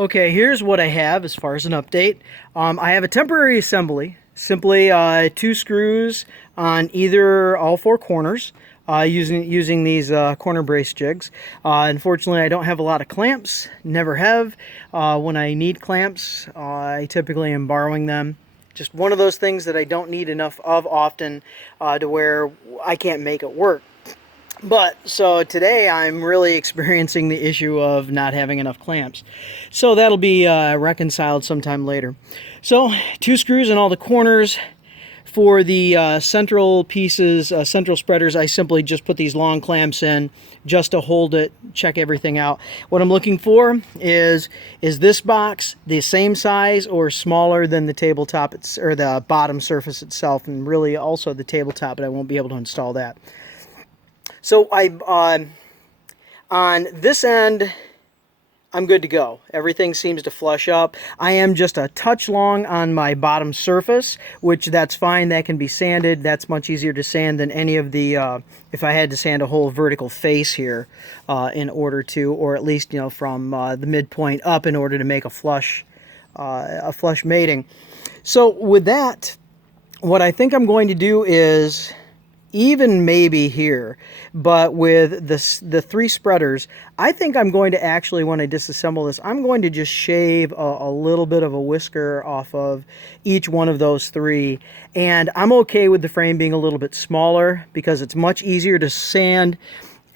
Okay, here's what I have as far as an update. I have a temporary assembly, simply 2 screws on all 4 corners, using these corner brace jigs. Unfortunately, I don't have a lot of clamps, never have. When I need clamps, I typically am borrowing them. Just one of those things that I don't need enough of often to where I can't make it work. But so today I'm really experiencing the issue of not having enough clamps. So that'll be reconciled sometime later. So 2 screws in all the corners. For the central pieces, central spreaders, I simply just put these long clamps in just to hold it, check everything out. What I'm looking for is this box the same size or smaller than the tabletop, or the bottom surface itself, and really also the tabletop, but I won't be able to install that. So on this end, I'm good to go. Everything seems to flush up. I am just a touch long on my bottom surface, which that's fine. That can be sanded. That's much easier to sand than any of the, if I had to sand a whole vertical face here in order to, or at least, from the midpoint up in order to make a flush mating. So with that, what I think I'm going to do is, even maybe here, but with the 3 spreaders, I think I'm going to actually, when I disassemble this, I'm going to just shave a little bit of a whisker off of each one of those 3. And I'm okay with the frame being a little bit smaller because it's much easier to sand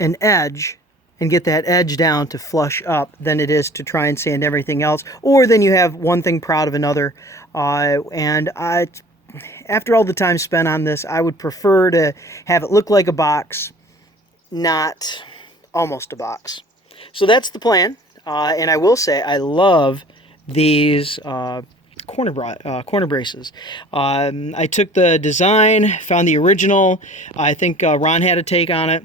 an edge and get that edge down to flush up than it is to try and sand everything else. Or then you have one thing proud of another. After all the time spent on this, I would prefer to have it look like a box, not almost a box. So that's the plan. And I will say I love these corner braces. I took the design, found the original. I think Ron had a take on it,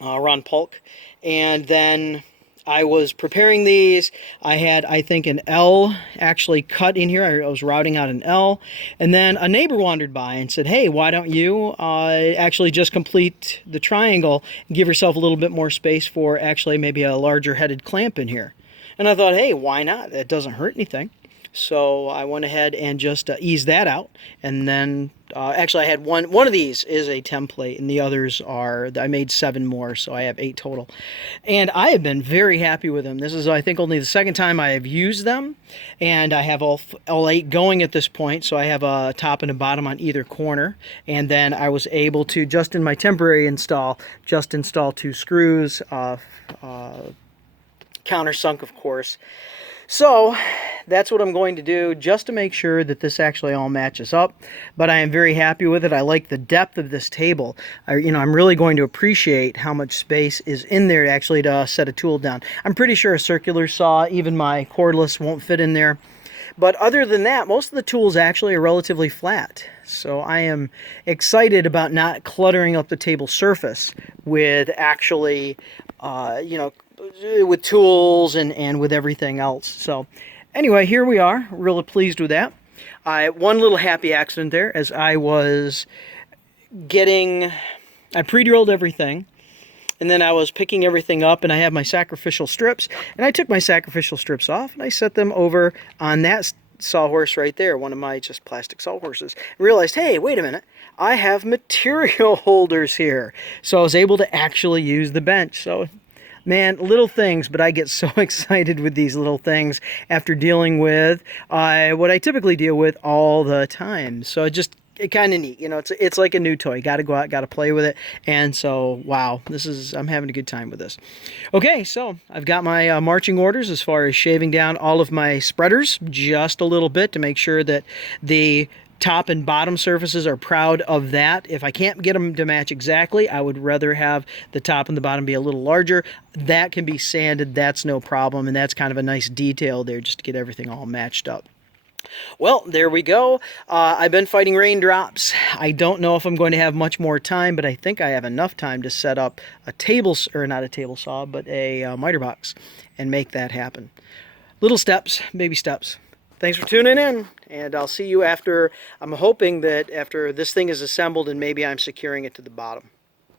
Ron Paulk. And then I was preparing these. I had, I think, an L actually cut in here. I was routing out an L. And then a neighbor wandered by and said, hey, why don't you actually just complete the triangle and give yourself a little bit more space for actually maybe a larger headed clamp in here? And I thought, hey, why not? That doesn't hurt anything. So I went ahead and just eased that out. And then actually I had one of these is a template, and the others are, I made 7 more, so I have 8 total. And I have been very happy with them. This is, I think, only the second time I have used them, and I have all 8 going at this point. So I have a top and a bottom on either corner. And then I was able to, just in my temporary install, just install 2 screws, countersunk, of course. So that's what I'm going to do, just to make sure that this actually all matches up. But I am very happy with it. I like the depth of this table. I'm really going to appreciate how much space is in there actually to set a tool down. I'm pretty sure a circular saw, even my cordless, won't fit in there. But other than that, most of the tools actually are relatively flat. So I am excited about not cluttering up the table surface with actually, with tools and with everything else. So anyway, here we are. Really pleased with that. One little happy accident there, as I pre-drilled everything, and then I was picking everything up, and I have my sacrificial strips, and I took my sacrificial strips off and I set them over on that sawhorse right there, one of my just plastic sawhorses. I realized, hey, wait a minute, I have material holders here. So I was able to actually use the bench. So man, little things, but I get so excited with these little things after dealing with what I typically deal with all the time. So it kind of neat, it's like a new toy. You got to go out, got to play with it. And so, wow, I'm having a good time with this. Okay, so I've got my marching orders as far as shaving down all of my spreaders just a little bit to make sure that the top and bottom surfaces are proud of that. If I can't get them to match exactly, I would rather have the top and the bottom be a little larger. That can be sanded, that's no problem, and that's kind of a nice detail there just to get everything all matched up. Well, there we go. I've been fighting raindrops. I don't know if I'm going to have much more time, but I think I have enough time to set up a not a table saw, but a miter box and make that happen. Little steps, baby steps. Thanks for tuning in, and I'll see you after, I'm hoping that after this thing is assembled and maybe I'm securing it to the bottom.